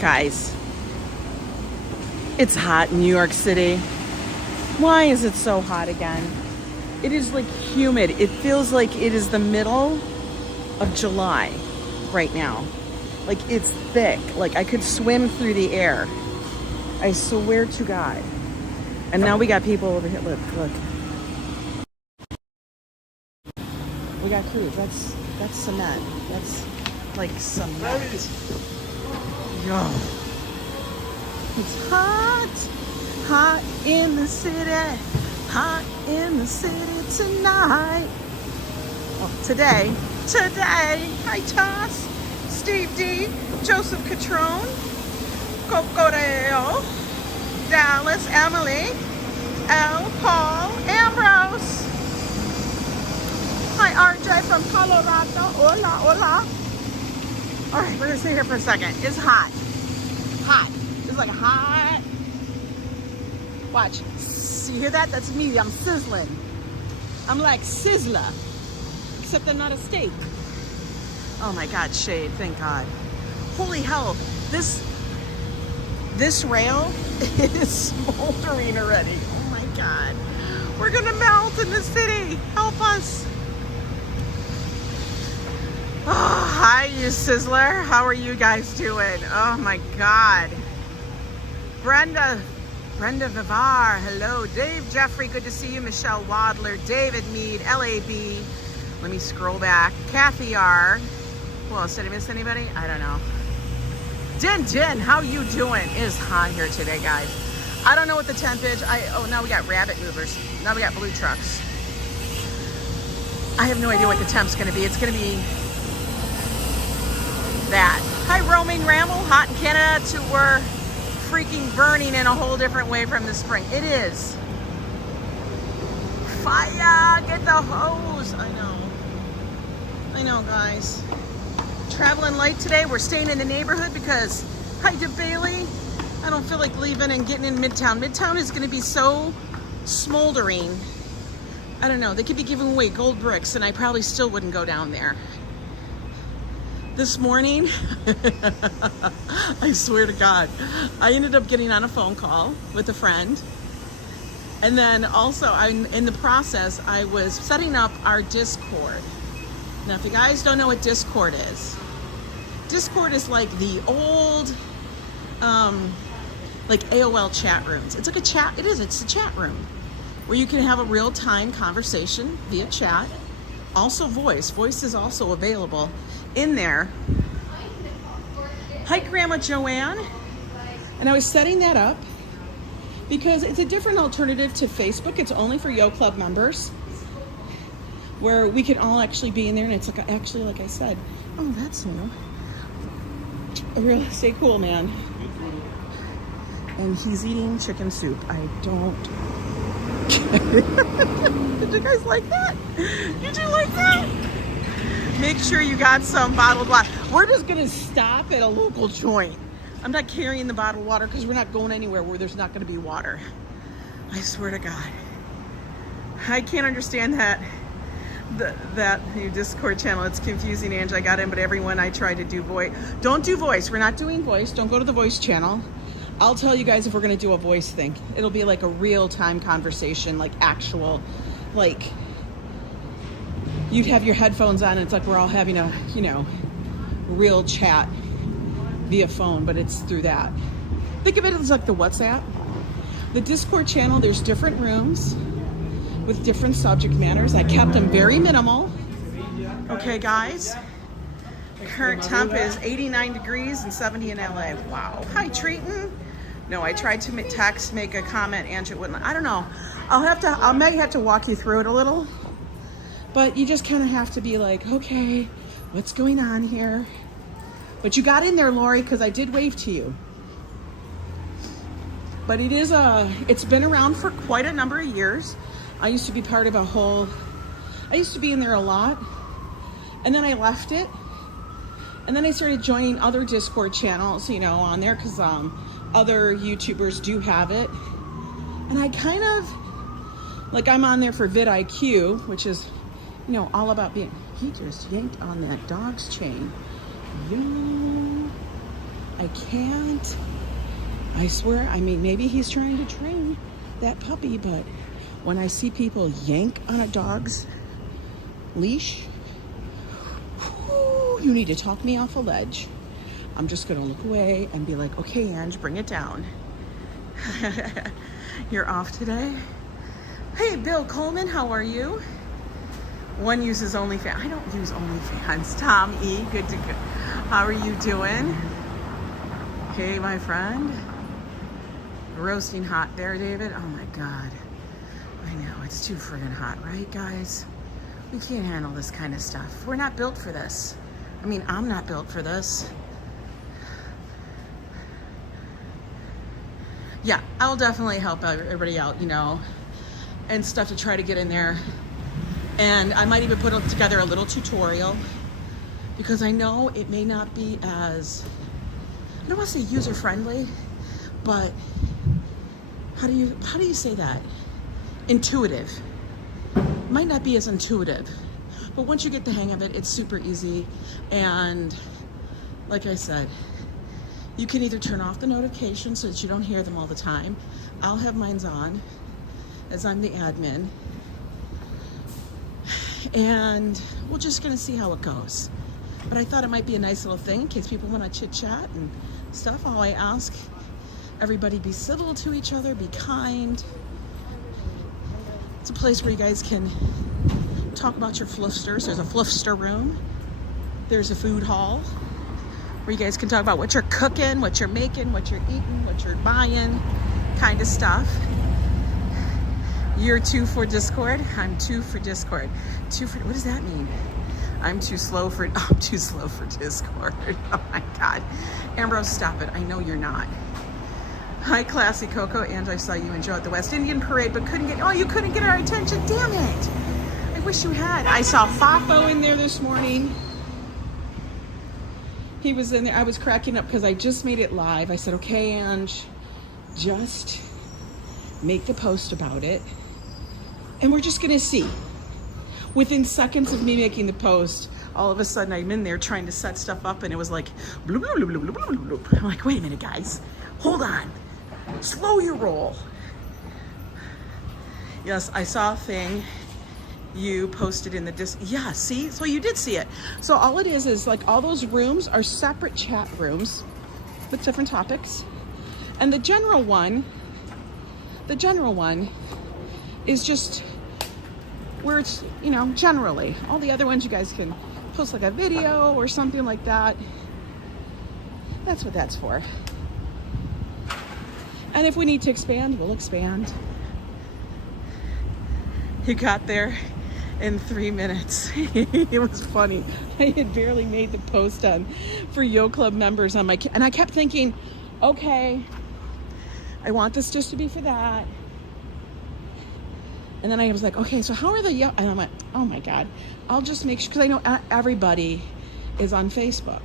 Guys, it's hot in New York City. Why is it so hot again? It is like humid. It feels like it is the middle of July right now. Like it's thick. Like I could swim through the air. I swear to God. And now we got people over here. Look, look. We got crews. That's cement. That's like cement. Yo. It's hot. Hot in the city. Hot in the city tonight. Well, today. Hi, Toss. Steve D. Joseph Catrone. Cocodeo. Dallas. Emily. L. Paul. Ambrose. Hi, RJ from Colorado. Hola, hola. All right, we're gonna stay here for a second. It's hot. Hot. It's like hot. Watch. You hear that? That's me. I'm sizzling. I'm like Sizzler. Except I'm not a steak. Oh my God, shade. Thank God. Holy hell. This rail is smoldering already. Oh my God. We're gonna melt in the city. Help us. Oh, hi, you Sizzler. How are you guys doing? Oh my God. Brenda Vivar, hello. Dave Jeffrey, good to see you. Michelle Wadler, David Mead, LAB. Let me scroll back. Kathy R. Who else? Did I miss anybody? I don't know. Jen, how you doing? It is hot here today, guys. I don't know what the temp is. Oh, now we got rabbit movers. Now we got blue trucks. I have no idea what the temp's going to be. It's going to be that. Hi, Roaming Ramble. Hot in Canada to we're freaking burning in a whole different way from the spring. It is. Fire! Get the hose! I know, guys. Traveling light today. We're staying in the neighborhood because, hi to Bailey. I don't feel like leaving and getting in Midtown. Midtown is going to be so smoldering. I don't know. They could be giving away gold bricks and I probably still wouldn't go down there. This morning, I swear to God, I ended up getting on a phone call with a friend. And then also, in the process, I was setting up our Discord. Now, if you guys don't know what Discord is like the old, like AOL chat rooms. It's like a chat, it's a chat room where you can have a real-time conversation via chat. Also voice is also available in there. Hi, Grandma Joanne. And I was setting that up because it's a different alternative to Facebook. It's only for Yo Club members, where we can all actually be in there, and it's like actually, like I said, oh, that's new. A real estate cool man. And he's eating chicken soup. I don't get it. Did you guys like that? Did you like that? Make sure you got some bottled water. We're just gonna stop at a local joint. I'm not carrying the bottled water because we're not going anywhere where there's not gonna be water. I swear to God. I can't understand that new Discord channel. It's confusing, Ange. I got in, but everyone I tried to do voice. Don't do voice. We're not doing voice. Don't go to the voice channel. I'll tell you guys if we're gonna do a voice thing. It'll be like a real-time conversation, like actual, like, you'd have your headphones on and it's like we're all having a, real chat via phone, but it's through that. Think of it as like the WhatsApp. The Discord channel, there's different rooms with different subject matters. I kept them very minimal. Okay, guys. The current temp is 89 degrees and 70 in LA. Wow. Hi, Treaton. No, I tried to make a comment, and it wouldn't. I don't know. I may have to walk you through it a little. But you just kind of have to be like, okay, what's going on here? But you got in there, Lori, because I did wave to you. But it's been around for quite a number of years. I used to be part of I used to be in there a lot. And then I left it. And then I started joining other Discord channels, on there, because other YouTubers do have it. And I kind of, like, I'm on there for vidIQ, which is, all about being, he just yanked on that dog's chain. I can't. I swear, I mean, maybe he's trying to train that puppy, but when I see people yank on a dog's leash, whew, you need to talk me off a ledge. I'm just gonna look away and be like, okay, Ange, bring it down. You're off today? Hey, Bill Coleman, how are you? One uses OnlyFans. I don't use OnlyFans. Tom E, good to go. How are you doing? Hey, my friend. Roasting hot there, David. Oh my God. I know, it's too friggin' hot, right, guys? We can't handle this kind of stuff. We're not built for this. I mean, I'm not built for this. Yeah, I'll definitely help everybody out, you know, and stuff to try to get in there. And I might even put together a little tutorial because I know it may not be as, I don't want to say user-friendly, but how do you say that? Intuitive. Might not be as intuitive, but once you get the hang of it, it's super easy. And like I said, you can either turn off the notifications so that you don't hear them all the time. I'll have mine on as I'm the admin. And we're just gonna see how it goes. But I thought it might be a nice little thing in case people want to chit chat and stuff. All I ask, everybody be civil to each other, be kind. It's a place where you guys can talk about your fluffsters. There's a fluffster room. There's a food hall where you guys can talk about what you're cooking, what you're making, what you're eating, what you're buying, kind of stuff. You're 2 for Discord. I'm 2 for Discord. 2 for, what does that mean? I'm too slow for Discord. Oh my God. Ambrose, stop it. I know you're not. Hi, Classy Coco. And I saw you enjoy the West Indian Parade, but you couldn't get our attention. Damn it. I wish you had. I saw Fafo in there this morning. He was in there. I was cracking up because I just made it live. I said, okay, Ange, just make the post about it. And we're just going to see. Within seconds of me making the post, all of a sudden I'm in there trying to set stuff up and it was like, bloop, bloop, bloop, bloop, bloop, bloop. I'm like, wait a minute, guys. Hold on. Slow your roll. Yes, I saw a thing you posted in the yeah, see? So you did see it. So all it is like all those rooms are separate chat rooms with different topics. And the general one is just where it's, you know, generally. All the other ones you guys can post like a video or something like that. That's what that's for. And if we need to expand, we'll expand. You got there in 3 minutes. It was funny. I had barely made the post for Yo Club members on and I kept thinking, okay, I want this just to be for that. And then I was like, okay, so how are the Yo? And I'm like, oh my God, I'll just make sure, because I know everybody is on Facebook.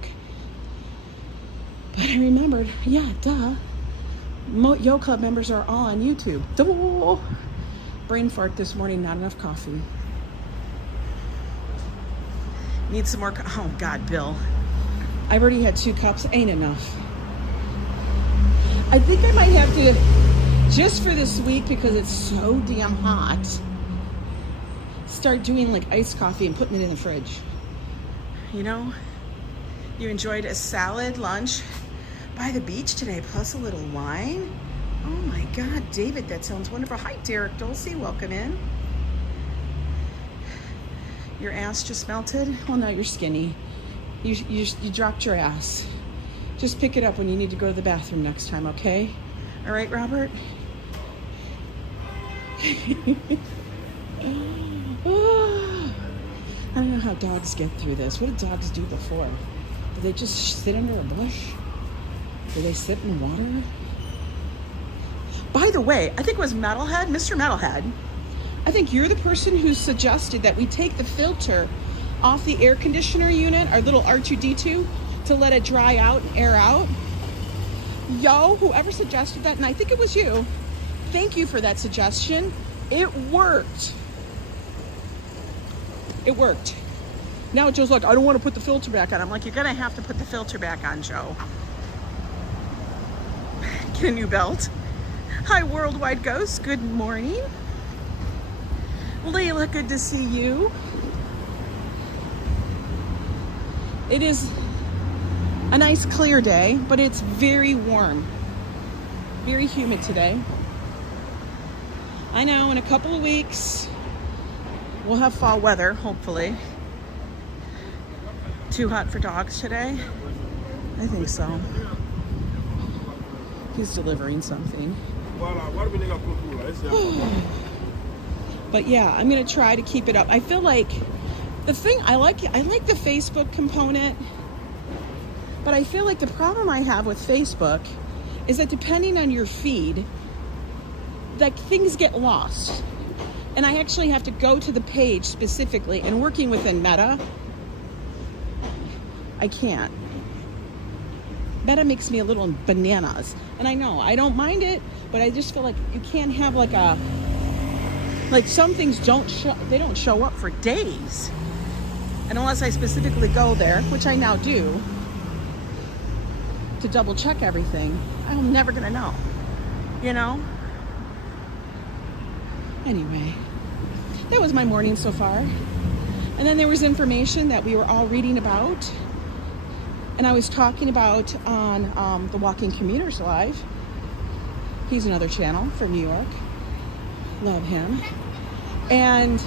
But I remembered, yeah, duh. Yo Club members are all on YouTube. Duh. Brain fart this morning, not enough coffee. Need some more, oh God, Bill. I've already had 2 cups, ain't enough. I think I might have to, just for this week, because it's so damn hot, start doing like iced coffee and putting it in the fridge. You know, you enjoyed a salad lunch by the beach today, plus a little wine. Oh my God, David, that sounds wonderful. Hi, Derek Dulce, welcome in. Your ass just melted? Well, no, you're skinny. You dropped your ass. Just pick it up when you need to go to the bathroom next time, okay? All right, Robert? I don't know how dogs get through this. What did dogs do before? Do they just sit under a bush? Do they sit in water? By the way, I think it was Metalhead, Mr. Metalhead. I think you're the person who suggested that we take the filter off the air conditioner unit, our little R2D2, to let it dry out and air out. Yo, whoever suggested that, and I think it was you, thank you for that suggestion. It worked. It worked. Now Joe's like, I don't want to put the filter back on. I'm like, you're going to have to put the filter back on, Joe. Get a new belt. Hi, Worldwide Ghost. Good morning. Layla, good to see you. It is a nice clear day, but it's very warm. Very humid today. I know in a couple of weeks we'll have fall weather, hopefully. Too hot for dogs today? I think so. He's delivering something. But yeah, I'm gonna try to keep it up. I feel like the thing I like the Facebook component, but I feel like the problem I have with Facebook is that depending on your feed, like things get lost. And I actually have to go to the page specifically, and working within Meta, I can't. Meta makes me a little bananas. And I know, I don't mind it, but I just feel like you can't have like some things don't show up for days. And unless I specifically go there, which I now do, to double check everything, I'm never gonna know, you know? Anyway, that was my morning so far. And then there was information that we were all reading about, and I was talking about on the Walking Commuters Live. He's another channel from New York. Love him. And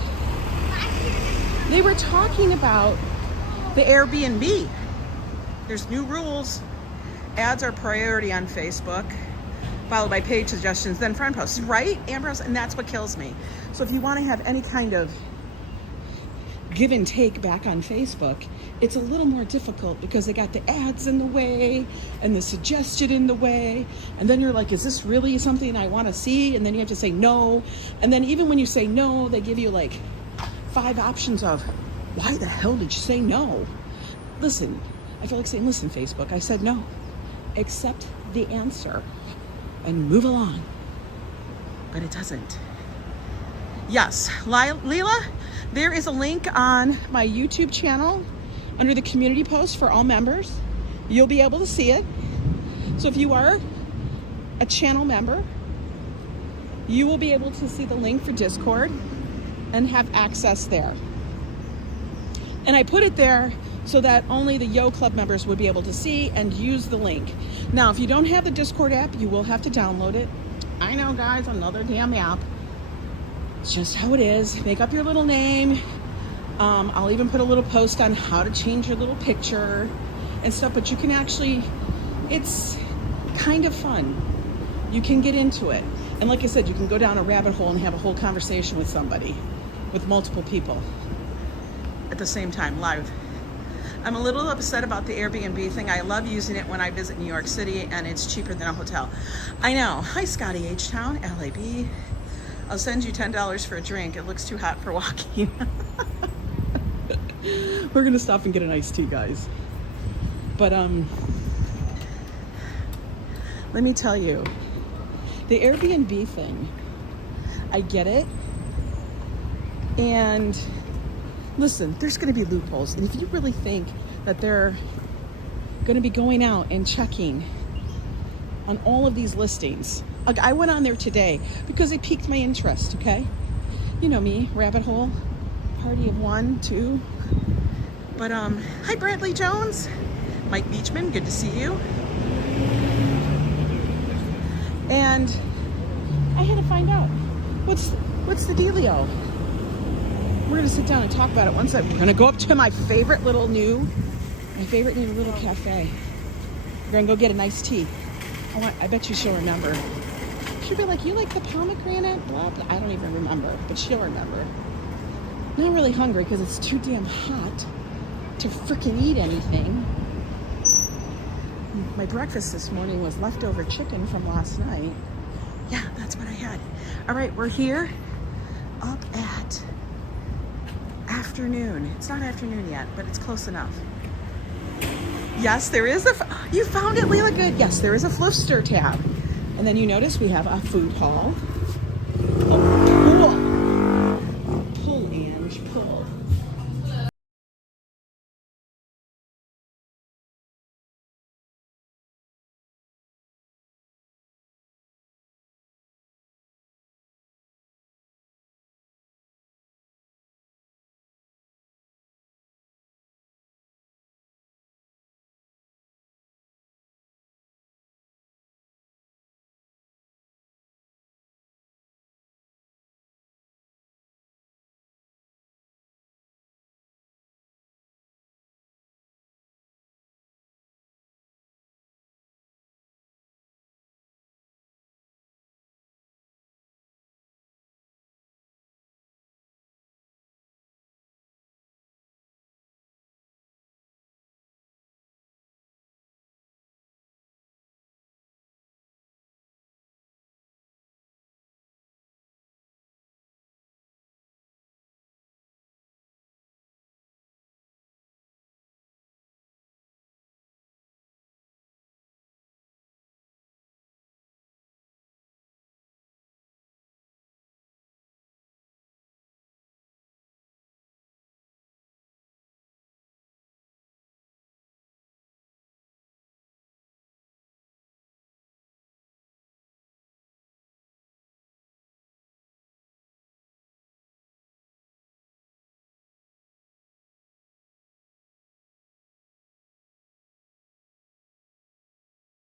they were talking about the Airbnb. There's new rules. Ads are priority on Facebook, followed by page suggestions, then friend posts, right, Ambrose? And that's what kills me. So if you want to have any kind of give and take back on Facebook, it's a little more difficult because they got the ads in the way and the suggestion in the way. And then you're like, is this really something I want to see? And then you have to say no. And then even when you say no, they give you like 5 options of why the hell did you say no? Listen, I feel like saying, listen, Facebook, I said no. Accept the answer and move along. But it doesn't. Yes, Leela, there is a link on my YouTube channel under the community post for all members. You'll be able to see it. So if you are a channel member, you will be able to see the link for Discord and have access there. And I put it there so that only the YO Club members would be able to see and use the link. Now, if you don't have the Discord app, you will have to download it. I know, guys, another damn app. It's just how it is. Make up your little name. I'll even put a little post on how to change your little picture and stuff, but you can actually, it's kind of fun. You can get into it. And like I said, you can go down a rabbit hole and have a whole conversation with somebody, with multiple people at the same time, live. I'm a little upset about the Airbnb thing. I love using it when I visit New York City, and it's cheaper than a hotel. I know. Hi, Scotty H-Town, LAB. I'll send you $10 for a drink. It looks too hot for walking. We're gonna stop and get an iced tea, guys. But let me tell you, the Airbnb thing, I get it. And listen, there's gonna be loopholes. And if you really think that they're gonna be going out and checking on all of these listings, like I went on there today because it piqued my interest, okay? You know me, rabbit hole, party of 1, 2. But hi Bradley Jones, Mike Beachman, good to see you. And I had to find out what's the dealio. We're gonna sit down and talk about it once. We're gonna go up to my favorite new little cafe. We're gonna go get a nice tea. I bet you she'll remember. She'll be like, you like the pomegranate? Blah, blah. I don't even remember, but she'll remember. Not really hungry because it's too damn hot to freaking eat anything. My breakfast this morning was leftover chicken from last night. Yeah, that's what I had. All right, we're here up at afternoon. It's not afternoon yet, but it's close enough. Yes, there is you found it, Leela, good. Yes, there is a Flifster tab. And then you notice we have a food hall. Pull, Ange, pull.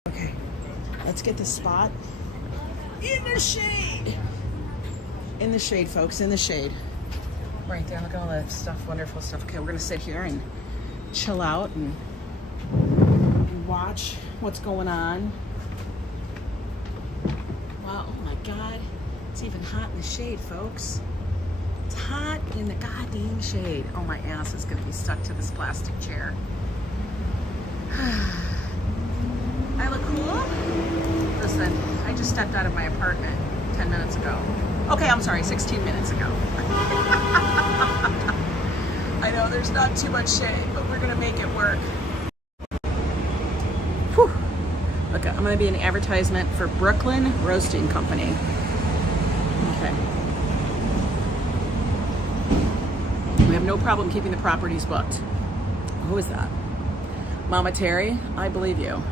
Okay, let's get the spot in the shade. In the shade, folks, in the shade. Right there, look at all that stuff, wonderful stuff. Okay, we're gonna sit here and chill out and watch what's going on. Wow, oh my God, it's even hot in the shade, folks. It's hot in the goddamn shade. Oh, my ass is gonna be stuck to this plastic chair. I look cool? Listen, I just stepped out of my apartment 10 minutes ago. Okay, I'm sorry, 16 minutes ago. I know there's not too much shade, but we're gonna make it work. Whew. Look, I'm gonna be an advertisement for Brooklyn Roasting Company. Okay. We have no problem keeping the properties booked. Who is that? Mama Terry, I believe you.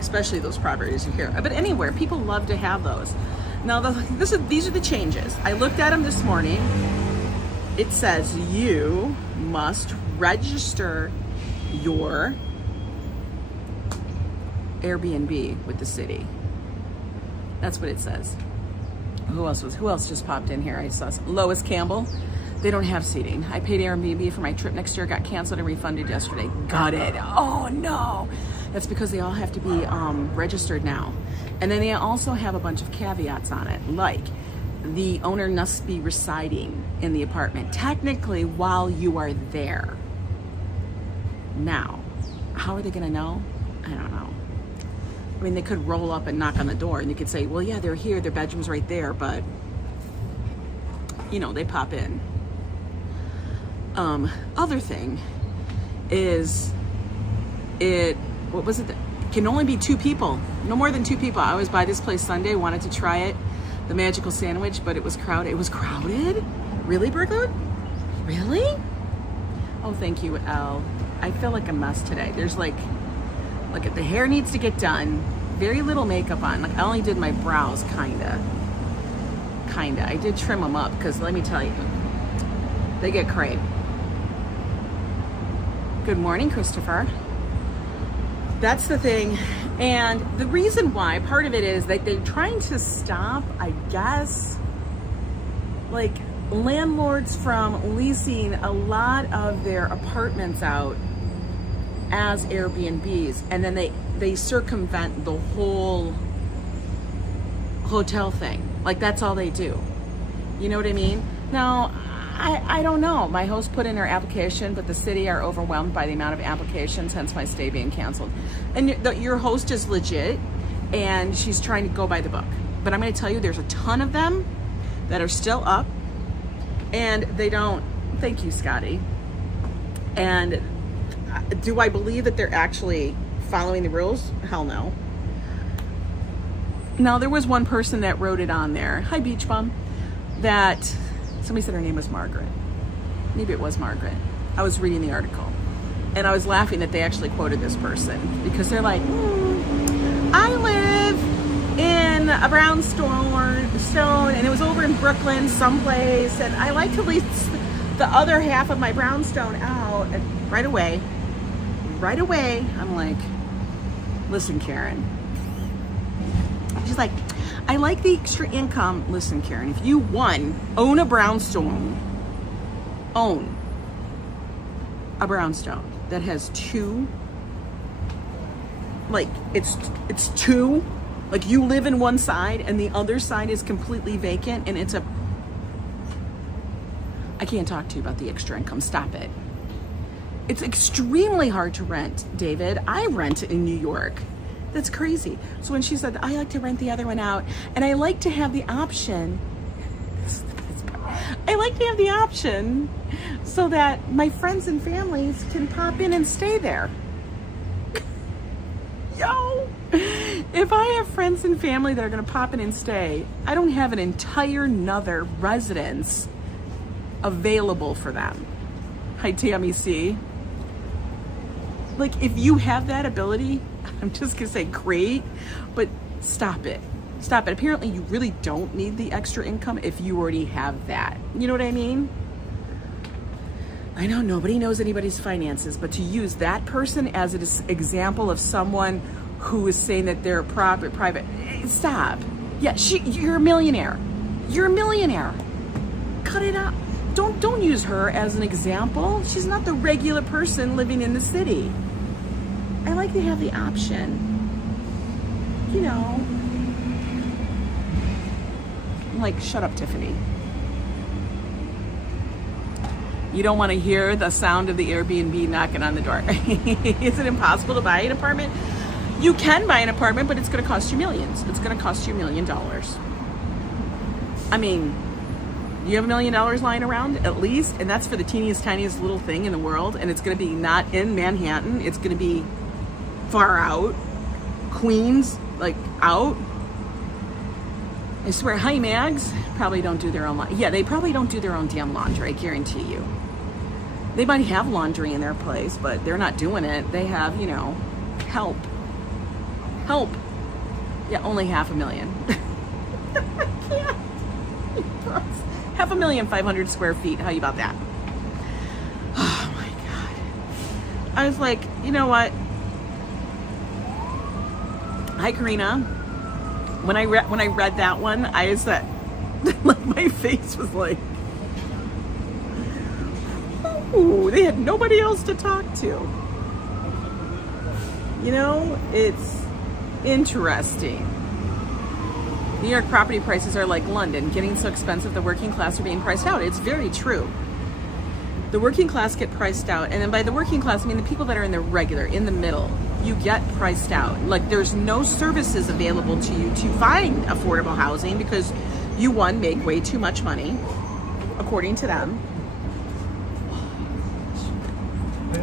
Especially those properties here. But anywhere, people love to have those. Now, these are the changes. I looked at them this morning. It says you must register your Airbnb with the city. That's what it says. Who else just popped in here? I saw Lois Campbell. They don't have seating. I paid Airbnb for my trip next year, got canceled and refunded yesterday. Got it. Oh no. That's because they all have to be registered now. And then they also have a bunch of caveats on it, like the owner must be residing in the apartment technically while you are there. Now, how are they gonna know? I don't know. I mean, they could roll up and knock on the door and you could say, well, yeah, they're here, their bedroom's right there, but you know, they pop in. Other thing is what was it? Can only be 2 people, no more than 2 people. I was by this place Sunday, wanted to try it, the magical sandwich, but it was crowded. It was crowded? Really, Brooklyn? Really? Oh, thank you, Elle. I feel like a mess today. There's like, look at the hair needs to get done. Very little makeup on. Like I only did my brows, kinda. I did trim them up because let me tell you, they get crepe. Good morning, Christopher. That's the thing. And the reason why, part of it is that they're trying to stop, I guess, like landlords from leasing a lot of their apartments out as Airbnbs. And then they circumvent the whole hotel thing. Like that's all they do. You know what I mean? Now, I don't know. My host put in her application, but the city are overwhelmed by the amount of applications, hence my stay being canceled. And your host is legit, and she's trying to go by the book. But I'm going to tell you, there's a ton of them that are still up, and they don't. Thank you, Scotty. And do I believe that they're actually following the rules? Hell no. Now, there was one person that wrote it on there. Hi, Beach Bum. That somebody said her name was Margaret. Maybe it was Margaret. I was reading the article. And I was laughing that they actually quoted this person. Because they're like, I live in a brownstone, and it was over in Brooklyn someplace. And I like to lease the other half of my brownstone out. And right away, I'm like, listen, Karen. She's like, I like the extra income. Listen, Karen, if you own a brownstone that has 2, like it's 2, like you live in one side and the other side is completely vacant and I can't talk to you about the extra income. Stop it. It's extremely hard to rent, David. I rent in New York. That's crazy. So when she said, I like to rent the other one out, and I like to have the option, so that my friends and families can pop in and stay there. Yo, if I have friends and family that are gonna pop in and stay, I don't have an entire nother residence available for them. Hi, Tammy C. Like, if you have that ability, I'm just gonna say great, but stop it. Apparently you really don't need the extra income if you already have that. You know what I mean? I know nobody knows anybody's finances, but to use that person as an example of someone who is saying that they're private. Stop. Yeah, you're a millionaire. You're a millionaire. Cut it out. Don't use her as an example. She's not the regular person living in the city. I like to have the option. You know. I'm like, shut up, Tiffany. You don't want to hear the sound of the Airbnb knocking on the door. Is it impossible to buy an apartment? You can buy an apartment, but it's going to cost you millions. It's going to cost you $1 million. I mean, you have $1 million lying around at least, and that's for the teeniest, tiniest little thing in the world, and it's going to be not in Manhattan. It's going to be far out. Queens, like out. I swear, Honey Mags probably don't do their own laundry. Yeah, they probably don't do their own damn laundry, I guarantee you. They might have laundry in their place, but they're not doing it. They have, you know, help. Help. Yeah, only $500,000. I can't. 500,500 square feet. How you about that? Oh my God. I was like, you know what? Hi, Karina. When I read that one, I said, like, my face was like, ooh, they had nobody else to talk to. You know, it's interesting. New York property prices are like London, getting so expensive the working class are being priced out. It's very true. The working class get priced out, and then by the working class, I mean the people that are in the regular, in the middle, you get priced out. Like, there's no services available to you to find affordable housing because you, one, make way too much money, according to them.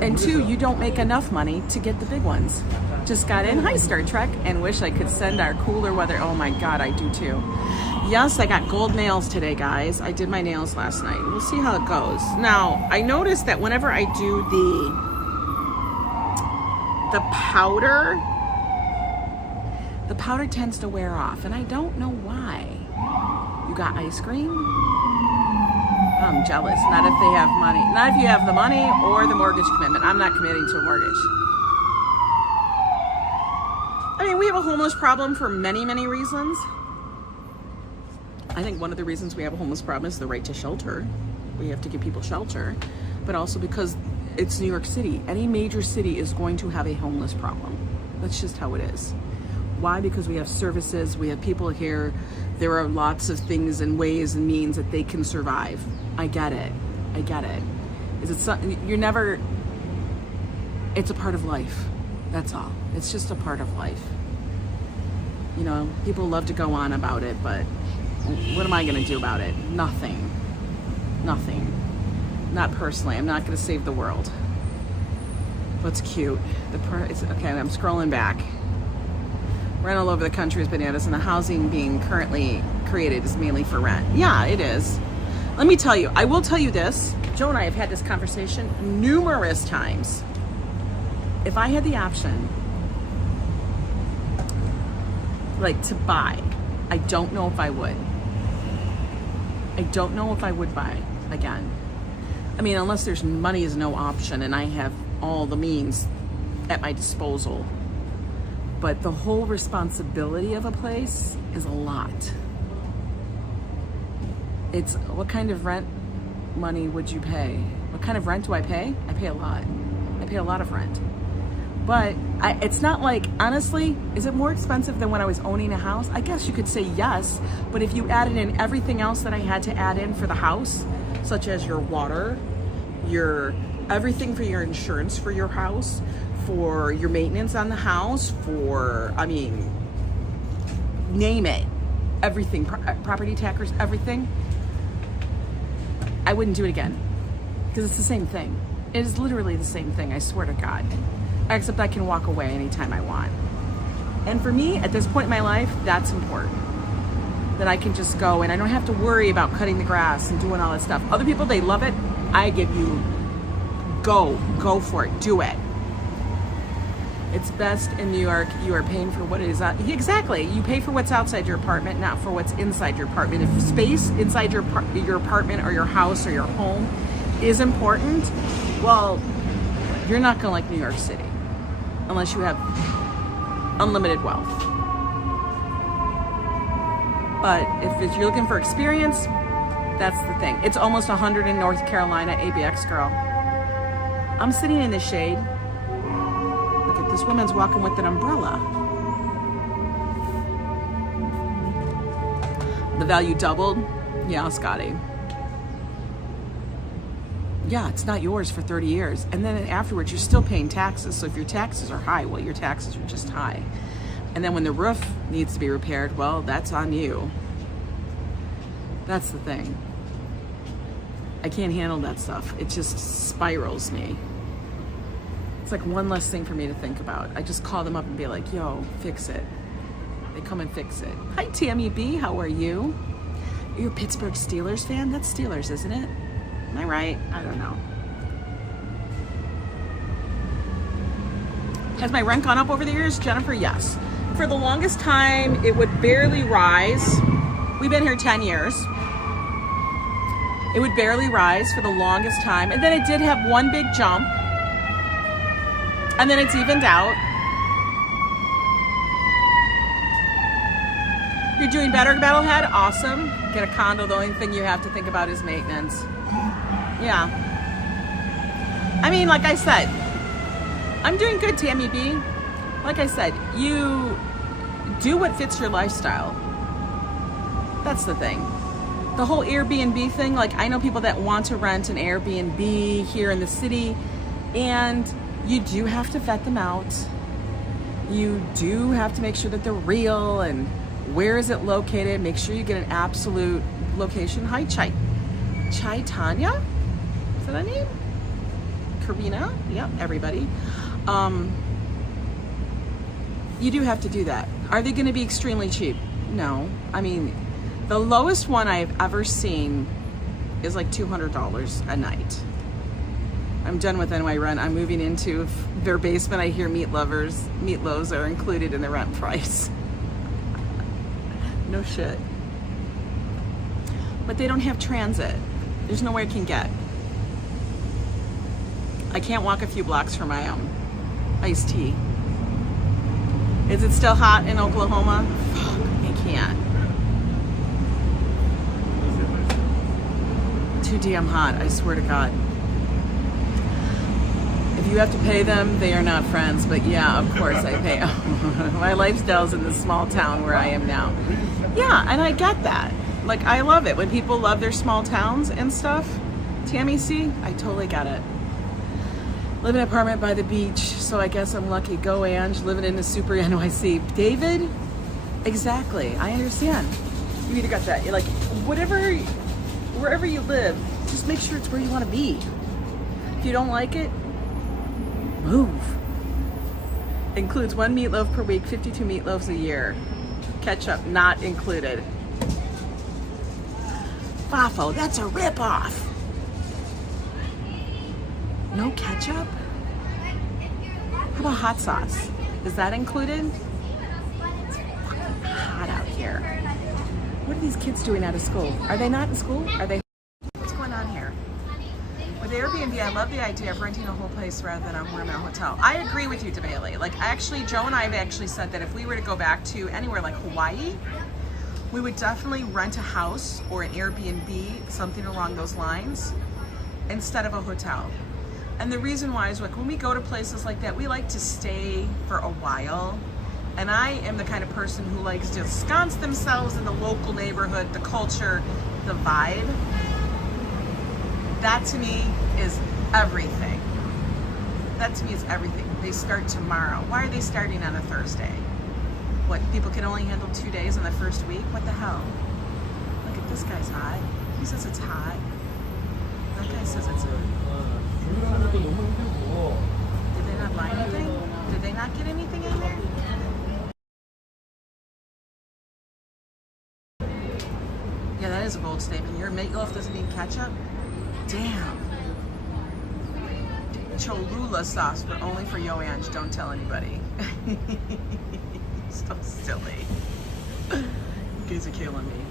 And two, you don't make enough money to get the big ones. Just got in, hi Star Trek, and wish I could send our cooler weather. Oh my God, I do too. Yes, I got gold nails today, guys. I did my nails last night. We'll see how it goes. Now, I noticed that whenever I do the powder tends to wear off, and I don't know why. You got ice cream? I'm jealous. Not if they have money. Not if you have the money or the mortgage commitment. I'm not committing to a mortgage. I mean, we have a homeless problem for many, many reasons. I think one of the reasons we have a homeless problem is the right to shelter. We have to give people shelter, but also because it's New York City. Any major city is going to have a homeless problem. That's just how it is. Why? Because we have services, we have people here. There are lots of things and ways and means that they can survive. I get it. I get it. Is it something you're never? It's a part of life. That's all. It's just a part of life. You know, people love to go on about it, but what am I going to do about it? Nothing. Nothing. Not personally. I'm not going to save the world. What's cute? Okay, I'm scrolling back. Rent all over the country is bananas, and the housing being currently created is mainly for rent. Yeah, it is. Let me tell you, I will tell you this. Joe and I have had this conversation numerous times. If I had the option, like, to buy, I don't know if I would. I don't know if I would buy again. I mean, unless there's money is no option and I have all the means at my disposal. But the whole responsibility of a place is a lot. It's, what kind of rent money would you pay? What kind of rent do I pay? I pay a lot. I pay a lot of rent. But it's not like, honestly, is it more expensive than when I was owning a house? I guess you could say yes, but if you added in everything else that I had to add in for the house, such as your water, your everything for your insurance for your house, for your maintenance on the house, for, I mean, name it, everything, property taxes, everything, I wouldn't do it again, because it's the same thing. It is literally the same thing, I swear to God, except I can walk away anytime I want. And for me, at this point in my life, that's important, that I can just go and I don't have to worry about cutting the grass and doing all that stuff. Other people, they love it. I give you, go for it, do it. It's best in New York. You are paying for what is exactly. You pay for what's outside your apartment, not for what's inside your apartment. If space inside your apartment or your house or your home is important, well, you're not gonna like New York City unless you have unlimited wealth. But if you're looking for experience, that's the thing. It's almost 100 in North Carolina, ABX girl. I'm sitting in the shade. Look at this woman's walking with an umbrella. The value doubled. Yeah, Scotty. Yeah, it's not yours for 30 years. And then afterwards, you're still paying taxes. So if your taxes are high, well, your taxes are just high. And then when the roof needs to be repaired, well, that's on you. That's the thing. I can't handle that stuff. It just spirals me. It's like one less thing for me to think about. I just call them up and be like, yo, fix it. They come and fix it. Hi, Tammy B, how are you? You're a Pittsburgh Steelers fan? That's Steelers, isn't it? Am I right? I don't know. Has my rent gone up over the years? Jennifer, yes. For the longest time, it would barely rise. We've been here 10 years. It would barely rise for the longest time. And then it did have one big jump. And then it's evened out. You're doing better, Metalhead? Awesome. Get a condo. The only thing you have to think about is maintenance. Yeah. I mean, like I said, I'm doing good, Tammy B. Like I said, you do what fits your lifestyle. That's the thing. The whole Airbnb thing, like I know people that want to rent an Airbnb here in the city, and you do have to vet them out. You do have to make sure that they're real and where is it located. Make sure you get an absolute location. Hi, Chai Tanya? Is that a name? Karina? Yep, everybody. You do have to do that. Are they going to be extremely cheap? No. I mean, the lowest one I've ever seen is like $200 a night. I'm done with NY Rent. I'm moving into their basement. I hear meatloaves are included in the rent price. No shit. But they don't have transit. There's nowhere I can get. I can't walk a few blocks from my iced tea. Is it still hot in Oklahoma? Fuck, I can't. Too damn hot, I swear to God. If you have to pay them, they are not friends. But yeah, of course I pay them. My lifestyle's in this small town where I am now. Yeah, and I get that. Like, I love it when people love their small towns and stuff. Tammy C, I totally get it. Live in an apartment by the beach, so I guess I'm lucky. Go Ange, living in the super NYC. David, exactly, I understand. You either got that, you're like, wherever you live, just make sure it's where you want to be. If you don't like it, move. Includes 1 meatloaf per week, 52 meatloaves a year. Ketchup not included. Fafo, that's a ripoff. No ketchup? How about hot sauce? Is that included? It's fucking hot out here. What are these kids doing out of school? Are they not in school? Are they? What's going on here? With Airbnb, I love the idea of renting a whole place rather than a room in a hotel. I agree with you, DeBailey. Like, actually, Joe and I have actually said that if we were to go back to anywhere like Hawaii, we would definitely rent a house or an Airbnb, something along those lines, instead of a hotel. And the reason why is, like, when we go to places like that, we like to stay for a while. And I am the kind of person who likes to ensconce themselves in the local neighborhood, the culture, the vibe. That to me is everything. That to me is everything. They start tomorrow. Why are they starting on a Thursday? What, people can only handle 2 days in the first week? What the hell? Look at this guy's hot. He says it's hot. That guy says it's hot. Did they not buy anything? Did they not get anything in there? Yeah, that is a bold statement. Your meatloaf doesn't need ketchup? Damn. Cholula sauce, but only for YO Ang. Don't tell anybody. So silly. You guys are killing me.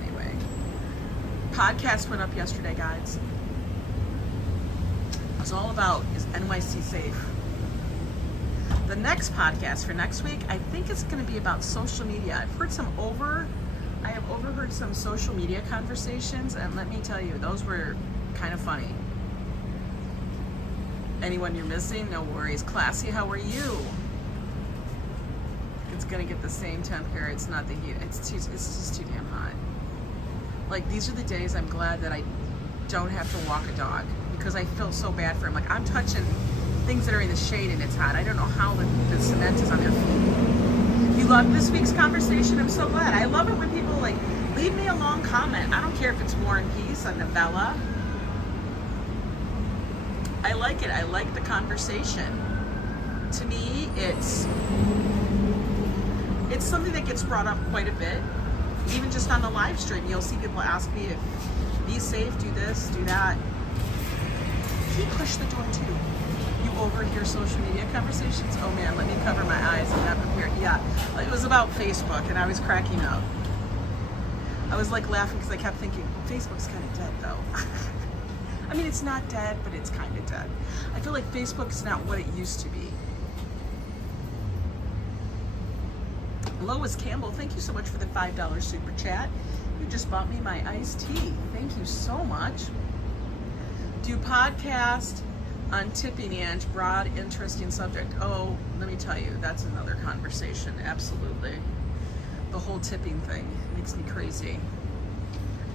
Anyway. Podcast went up yesterday, guys. It's all about, is NYC safe? the next podcast for next week, I think it's going to be about social media. I have overheard some social media conversations, and let me tell you, those were kind of funny. Anyone you're missing, no worries. Classy, how are you? It's gonna get the same temp here. It's not the heat. It's just too damn hot. Like, these are the days I'm glad that I don't have to walk a dog, because I feel so bad for him. Like, I'm touching things that are in the shade and it's hot. I don't know how the cement is on their feet. You love this week's conversation? I'm so glad. I love it when people like leave me a long comment. I don't care if it's War and Peace, a novella. I like it. I like the conversation. To me, it's something that gets brought up quite a bit. Even just on the live stream, you'll see people ask me if be safe, do this, do that. He pushed the door too. You overhear social media conversations? Oh man, let me cover my eyes. I'm not prepared. Yeah, it was about Facebook, and I was cracking up. I was like laughing because I kept thinking, Facebook's kind of dead though. I mean, it's not dead, but it's kind of dead. I feel like Facebook's not what it used to be. Lois Campbell, thank you so much for the $5 super chat. You just bought me my iced tea. Thank you so much. Do podcast on tipping, and broad, interesting subject. Oh, let me tell you, that's another conversation. Absolutely. The whole tipping thing makes me crazy.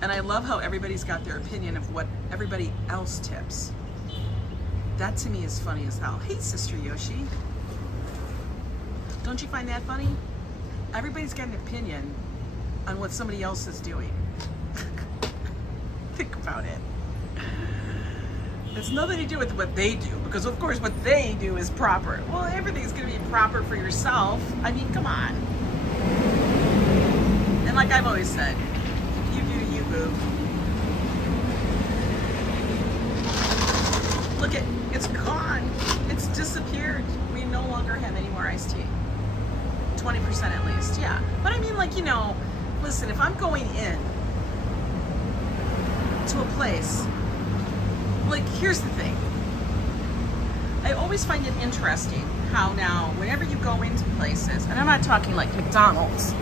And I love how everybody's got their opinion of what everybody else tips. That to me is funny as hell. Hey, Sister Yoshi. Don't you find that funny? Everybody's got an opinion on what somebody else is doing. Think about it. It's nothing to do with what they do, because of course what they do is proper. Well, everything's going to be proper for yourself. I mean, come on. And like I've always said, you do you, boo. Look at, it's gone. It's disappeared. We no longer have any more iced tea. 20% at least, yeah. But I mean, like, you know, listen, if I'm going in to a place, like, here's the thing. I always find it interesting how now, whenever you go into places, and I'm not talking like McDonald's,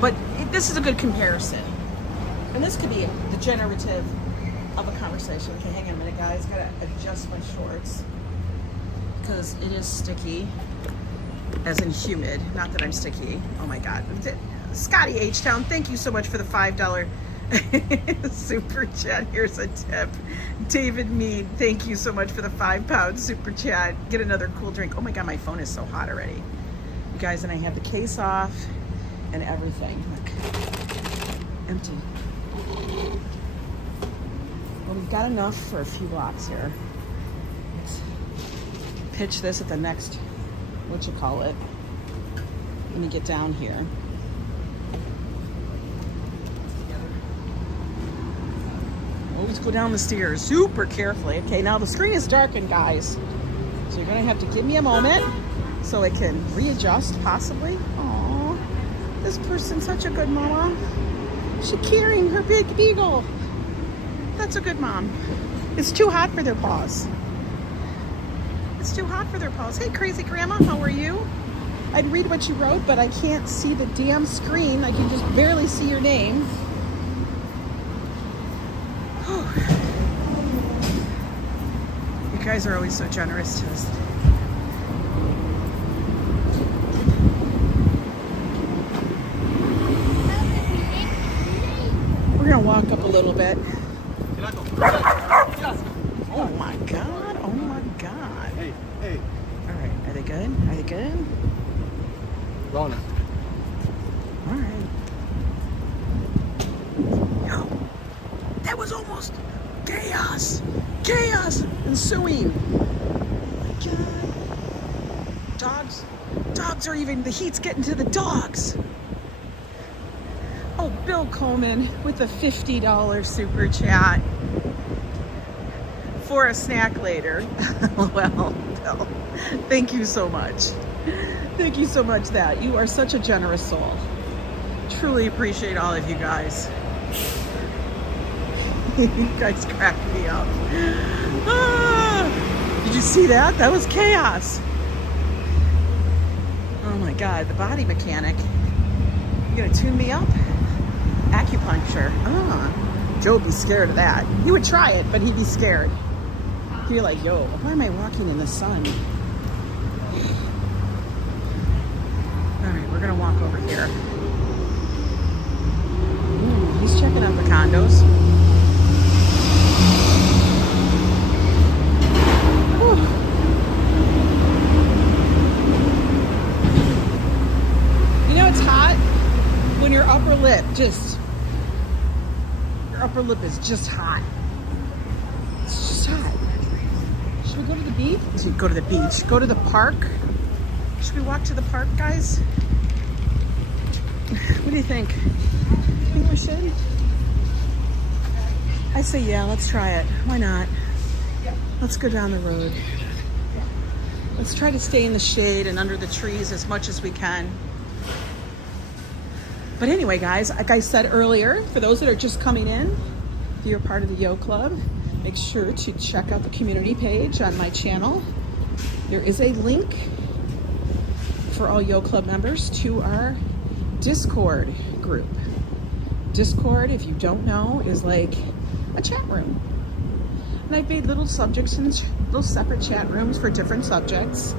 but this is a good comparison. And this could be the generative of a conversation. Okay, hang on a minute, guys. Gotta adjust my shorts because it is sticky. As in humid, not that I'm sticky. Oh my God. Scotty H-Town, thank you so much for the $5 super chat. Here's a tip. David Mead, thank you so much for the £5 super chat. Get another cool drink. Oh my God, my phone is so hot already. You guys, and I have the case off and everything. Look, empty. Well, we've got enough for a few blocks here. Let's pitch this at the next, what you call it. Let me get down here. Always go down the stairs super carefully. Okay, now the screen is darkened, guys. So you're gonna have to give me a moment so it can readjust, possibly. Aw, this person's such a good mama. She's carrying her big beagle. That's a good mom. It's too hot for their paws. It's too hot for their paws. Hey, crazy grandma, how are you? I'd read what you wrote, but I can't see the damn screen. I can just barely see your name. You guys are always so generous to us. We're gonna walk up a little bit. Oh my God, oh my God. Hey, hey. All right, are they good? Are they good? Rona. All right. Yo, that was almost chaos. Chaos ensuing. God. Dogs are even, the heat's getting to the dogs. Oh, Bill Coleman with the $50 super chat for a snack later. Well, Bill, thank you so much. Thank you so much that. You are such a generous soul. Truly appreciate all of you guys. You guys crack me up. Ah, did you see that? That was chaos. God, the body mechanic. You gonna tune me up? Acupuncture. Joe would be scared of that. He would try it, but he'd be scared. He'd be like, yo, why am I walking in the sun? All right, we're gonna walk over here. He's checking out the condos. Whew. You know it's hot when your upper lip your upper lip is just hot. It's just hot. Should we go to the beach? Should we go to the beach? Go to the park? Should we walk to the park, guys? What do you think? Think we should? I say yeah, let's try it. Why not? Let's go down the road. Let's try to stay in the shade and under the trees as much as we can. But anyway, guys, like I said earlier, for those that are just coming in, if you're part of the YO Club, make sure to check out the community page on my channel. There is a link for all YO Club members to our Discord group. Discord, if you don't know, is like a chat room. And I've made little subjects and little separate chat rooms for different subjects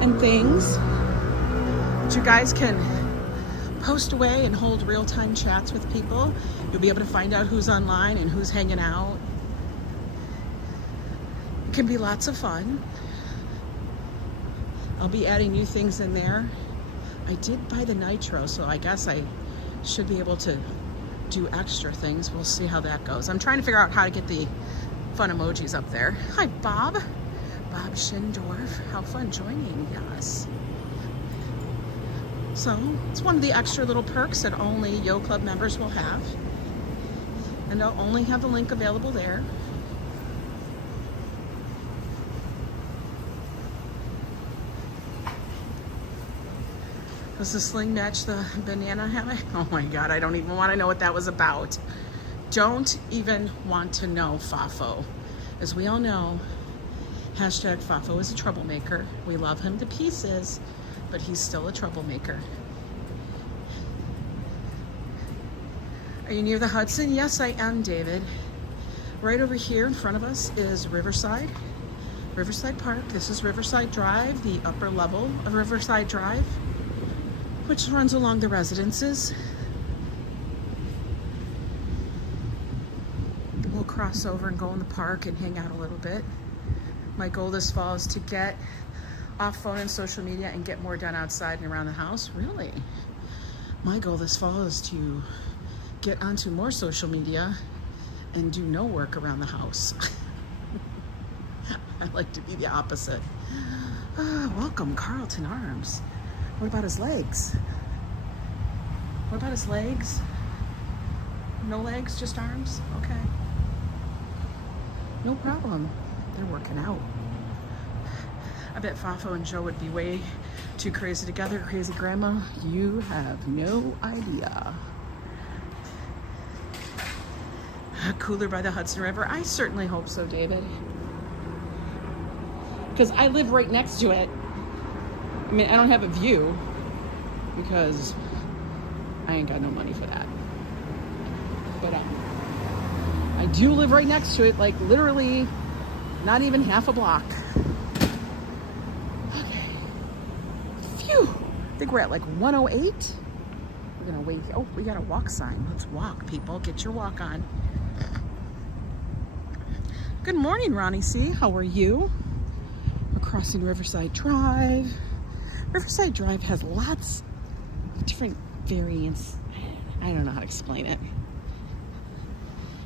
and things that you guys can post away and hold real-time chats with people. You'll be able to find out who's online and who's hanging out. It can be lots of fun. I'll be adding new things in there. I did buy the nitro, so I guess I should be able to do extra things. We'll see how that goes. I'm trying to figure out how to get the fun emojis up there. Hi, Bob. Bob Schindorf. How fun joining us. So it's one of the extra little perks that only YO Club members will have. And I'll only have the link available there. Does the sling match the banana hammock? Oh my God, I don't even want to know what that was about. Don't even want to know, Fafo. As we all know, hashtag Fafo is a troublemaker. We love him to pieces, but he's still a troublemaker. Are you near the Hudson? Yes, I am, David. Right over here in front of us is Riverside Park. This is Riverside Drive, the upper level of Riverside Drive, which runs along the residences. We'll cross over and go in the park and hang out a little bit. My goal this fall is to get off phone and social media and get more done outside and around the house. Really? My goal this fall is to get onto more social media and do no work around the house. I like to be the opposite. Welcome, Carlton Arms. What about his legs? What about his legs? No legs, just arms? Okay. No problem. They're working out. I bet Fafo and Joe would be way too crazy together. Crazy grandma, you have no idea. Cooler by the Hudson River? I certainly hope so, David. Because I live right next to it. I mean, I don't have a view because I ain't got no money for that. But I do live right next to it, like literally not even half a block. Okay. Phew. I think we're at like 108. We're gonna wait. Oh, we got a walk sign. Let's walk, people. Get your walk on. Good morning, Ronnie C. How are you? We're crossing Riverside Drive. Riverside Drive has lots of different variants. I don't know how to explain it.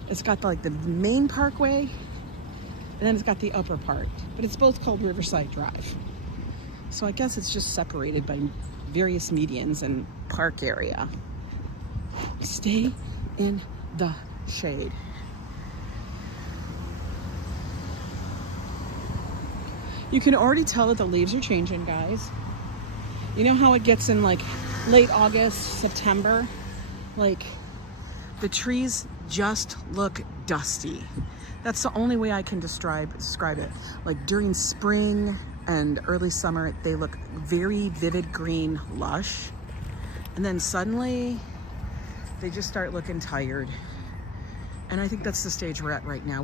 It's got like the main parkway, and then it's got the upper part, but it's both called Riverside Drive. So I guess it's just separated by various medians and park area. Stay in the shade. You can already tell that the leaves are changing, guys. You know how it gets in like late August, September? Like the trees just look dusty. That's the only way I can describe it. Like during spring, and early summer, they look very vivid green, lush. And then suddenly, they just start looking tired. And I think that's the stage we're at right now.